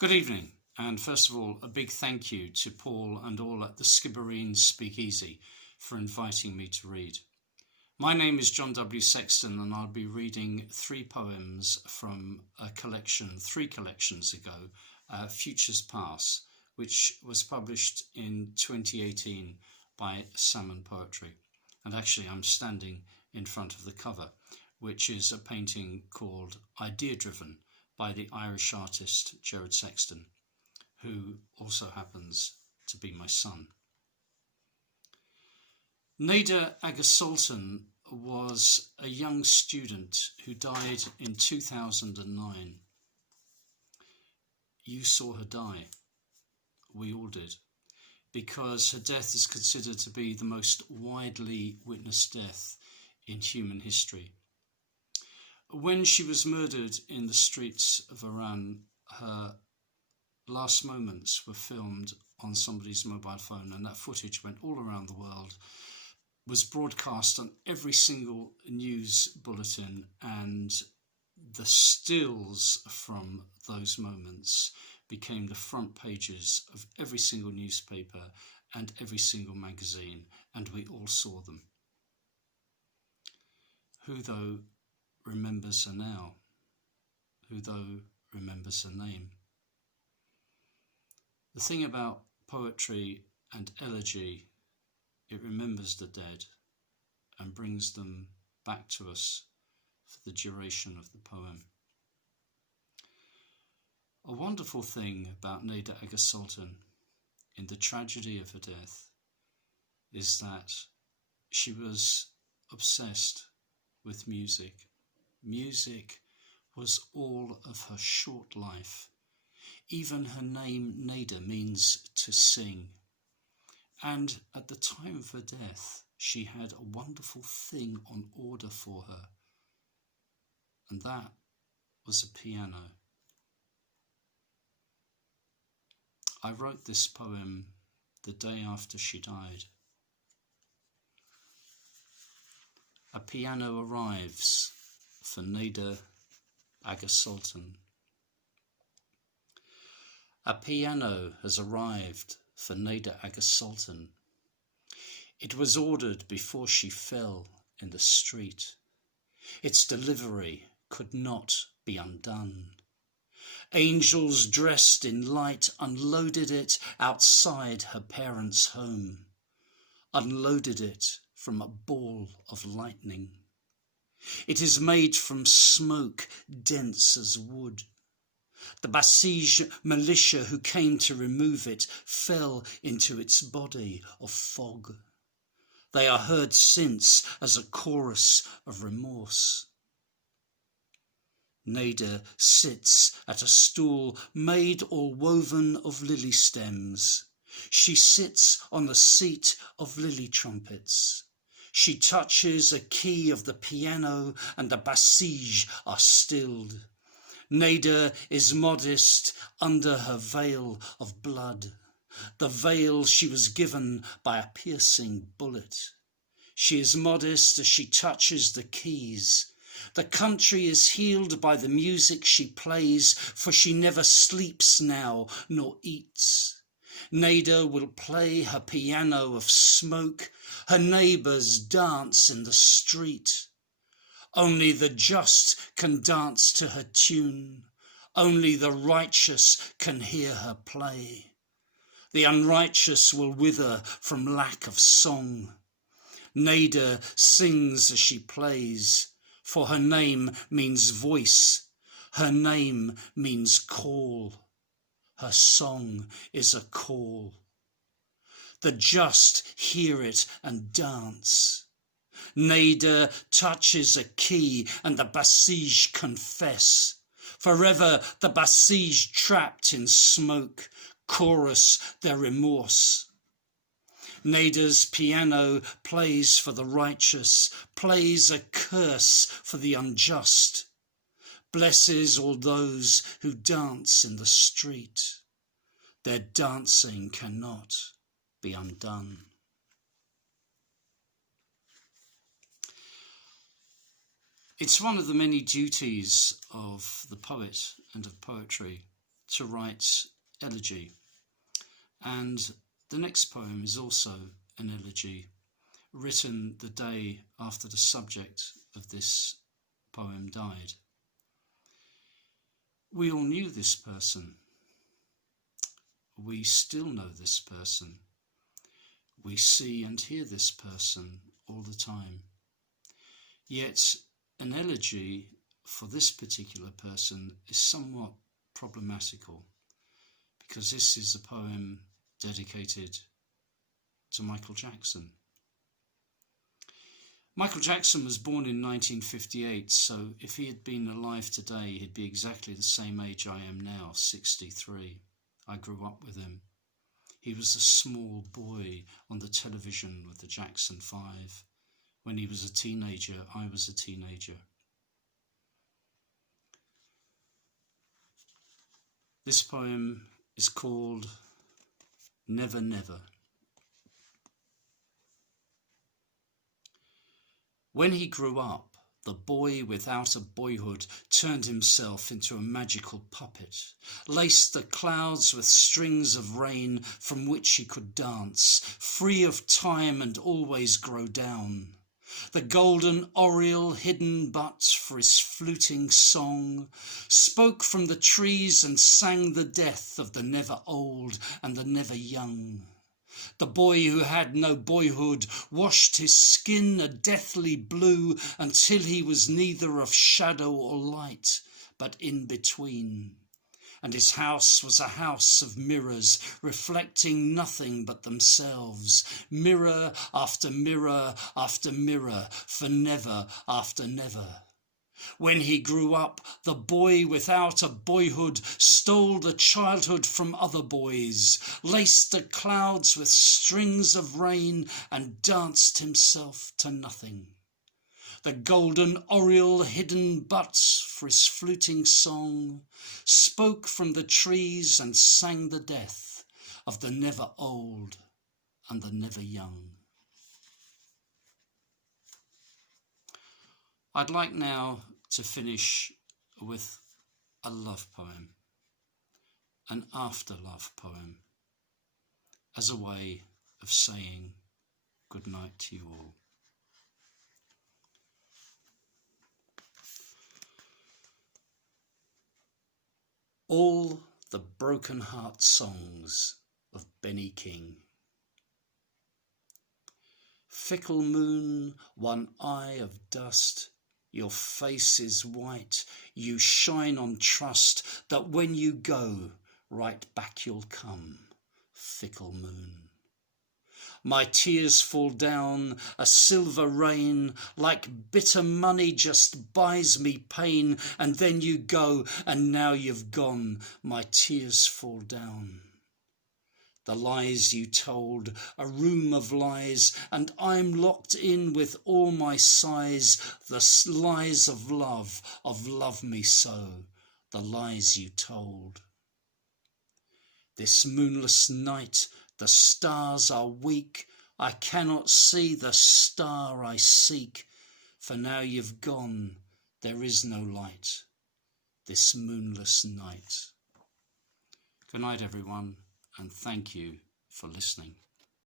Good evening, and first of all, a big thank you to Paul and all at the Skibbereen Speakeasy for inviting me to read. My name is John W Sexton, and I'll be reading three poems from a collection, three collections ago, Futures Past, which was published in 2018 by Salmon Poetry. And actually, I'm standing in front of the cover, which is a painting called Idea Driven by the Irish artist W Sexton, who also happens to be my son. Nader Agasultan was a young student who died in 2009. You saw her die. We all did, because her death is considered to be the most widely witnessed death in human history. When she was murdered in the streets of Iran, her last moments were filmed on somebody's mobile phone, and that footage went all around the world, was broadcast on every single news bulletin, and the stills from those moments became the front pages of every single newspaper and every single magazine, and we all saw them. Who, though, remembers her now? Who, though, remembers her name? The thing about poetry and elegy, it remembers the dead and brings them back to us for the duration of the poem. A wonderful thing about Nader Agasultan in the tragedy of her death is that she was obsessed with music. Music was all of her short life. Even her name, Nader, means to sing. And at the time of her death, she had a wonderful thing on order for her. And that was a piano. I wrote this poem the day after she died. A piano arrives for Nader Agasultan. A piano has arrived for Nader Agasultan. It was ordered before she fell in the street. Its delivery could not be undone. Angels dressed in light unloaded it outside her parents' home, unloaded it from a ball of lightning. It is made from smoke dense as wood. The Basij militia who came to remove it fell into its body of fog. They are heard since as a chorus of remorse. Nader sits at a stool made all woven of lily stems. She sits on the seat of lily trumpets. She touches a key of the piano and the Basij are stilled. Nader is modest under her veil of blood, the veil she was given by a piercing bullet. She is modest as she touches the keys. The country is healed by the music she plays, for she never sleeps now nor eats. Nader will play her piano of smoke. Her neighbours dance in the street. Only the just can dance to her tune. Only the righteous can hear her play. The unrighteous will wither from lack of song. Nader sings as she plays, for her name means voice. Her name means call. Her song is a call. The just hear it and dance. Nader touches a key and the Basij confess. Forever the Basij trapped in smoke chorus their remorse. Nader's piano plays for the righteous, plays a curse for the unjust, blesses all those who dance in the street. Their dancing cannot be undone. It's one of the many duties of the poet and of poetry to write elegy. And the next poem is also an elegy, written the day after the subject of this poem died. We all knew this person. We still know this person. We see and hear this person all the time. Yet an elegy for this particular person is somewhat problematical, because this is a poem dedicated to Michael Jackson. Michael Jackson was born in 1958, so if he had been alive today, he'd be exactly the same age I am now, 63. I grew up with him. He was a small boy on the television with the Jackson 5. When he was a teenager, I was a teenager. This poem is called Never Never. When he grew up, the boy without a boyhood turned himself into a magical puppet, laced the clouds with strings of rain from which he could dance, free of time and always grow down. The golden oriole, hidden but for his fluting song, spoke from the trees and sang the death of the never old and the never young. The boy who had no boyhood washed his skin a deathly blue until he was neither of shadow or light, but in between. And his house was a house of mirrors, reflecting nothing but themselves, mirror after mirror after mirror, for never after never. When he grew up, the boy without a boyhood stole the childhood from other boys, laced the clouds with strings of rain, and danced himself to nothing. The golden oriole, hidden but for his fluting song, spoke from the trees and sang the death of the never old and the never young. I'd like now to finish with a love poem, an after-love poem, as a way of saying good night to you all. All the broken heart songs of Benny King. Fickle moon, one eye of dust, your face is white, you shine on trust that when you go, right back you'll come, fickle moon. My tears fall down, a silver rain, like bitter money just buys me pain, and then you go, and now you've gone, my tears fall down. The lies you told, a room of lies, and I'm locked in with all my sighs, the lies of love me so, the lies you told. This moonless night, the stars are weak, I cannot see the star I seek, for now you've gone, there is no light, this moonless night. Good night, everyone, and thank you for listening.